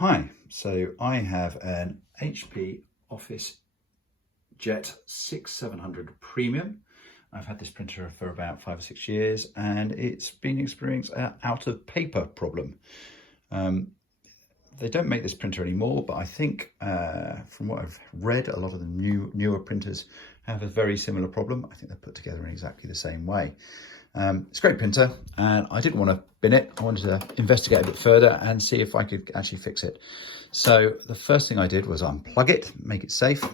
Hi, so I have an HP Officejet 6700 Premium. I've had this printer for about 5 or 6 years and it's been experiencing an out of paper problem. They don't make this printer anymore, but I think from what I've read, a lot of the newer printers have a very similar problem. I think they're put together in exactly the same way. It's a great printer and I didn't want to bin it. I wanted to investigate a bit further and see if I could actually fix it. So the first thing I did was unplug it, make it safe.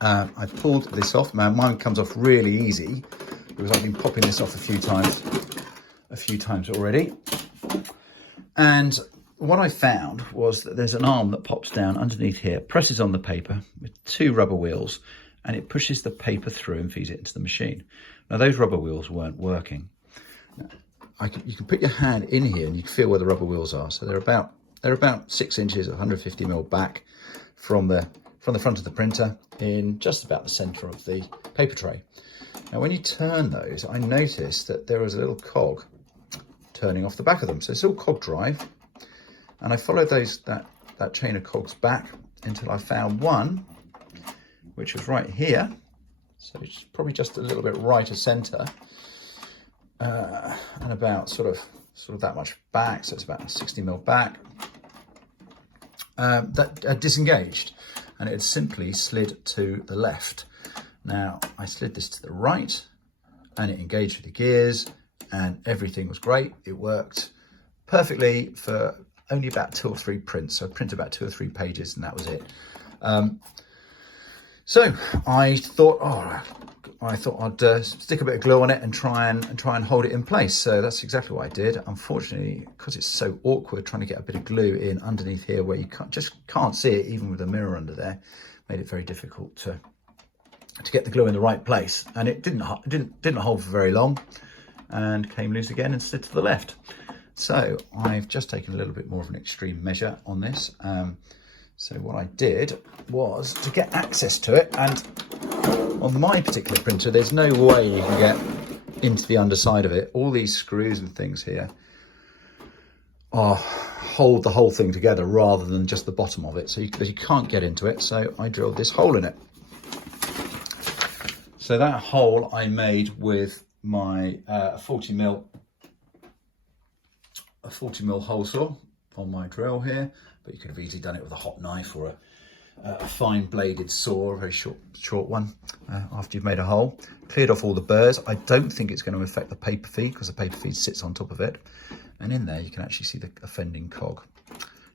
I pulled this off. Mine comes off really easy because I've been popping this off a few times already. And what I found was that there's an arm that pops down underneath here, presses on the paper with 2 rubber wheels, and it pushes the paper through and feeds it into the machine. Now those rubber wheels weren't working. You can put your hand in here and you can feel where the rubber wheels are. So they're about 6 inches, 150 mil back from the front of the printer, in just about the center of the paper tray. Now when you turn those, I noticed that there was a little cog turning off the back of them. So it's all cog drive. And I followed that chain of cogs back until I found one, which was right here. So it's probably just a little bit right of center, and about sort of that much back. So it's about 60 mil back. That disengaged, and it had simply slid to the left. Now I slid this to the right, and it engaged with the gears, and everything was great. It worked perfectly for only about 2 or 3 prints. So I printed about 2 or 3 pages, and that was it. So I thought I'd stick a bit of glue on it and try and hold it in place. So that's exactly what I did. Unfortunately, because it's so awkward trying to get a bit of glue in underneath here where you just can't see it, even with a mirror under there, made it very difficult to get the glue in the right place. And it didn't hold for very long, and came loose again and slid to the left. So I've just taken a little bit more of an extreme measure on this. So what I did was to get access to it, and on my particular printer, there's no way you can get into the underside of it. All these screws and things here hold the whole thing together rather than just the bottom of it. So you can't get into it. So I drilled this hole in it. So that hole I made with my 40 mil hole saw on my drill here, but you could have easily done it with a hot knife or a fine bladed saw, a very short one. After you've made a hole, cleared off all the burrs. I don't think it's going to affect the paper feed because the paper feed sits on top of it, and in there you can actually see the offending cog.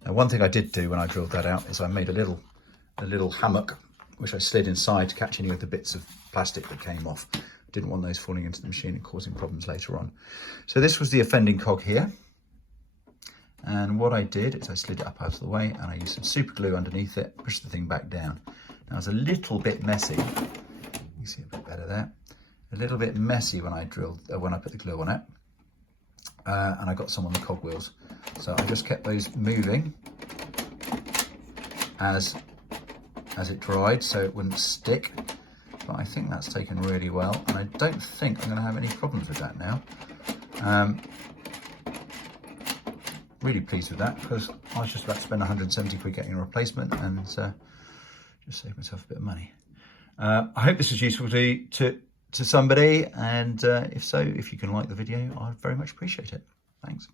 Now one thing I did do when I drilled that out is I made a little hammock which I slid inside to catch any of the bits of plastic that came off. I didn't want those falling into the machine and causing problems later on. So this was the offending cog here. And what I did is I slid it up out of the way, and I used some super glue underneath it, pushed the thing back down. Now it's a little bit messy. You can see a bit better there. A little bit messy when I put the glue on it. And I got some on the cogwheels. So I just kept those moving as it dried so it wouldn't stick. But I think that's taken really well, and I don't think I'm going to have any problems with that now. Really pleased with that, because I was just about to spend 170 quid getting a replacement and just saved myself a bit of money. I hope this was useful to somebody, and if so, if you can like the video, I'd very much appreciate it. Thanks.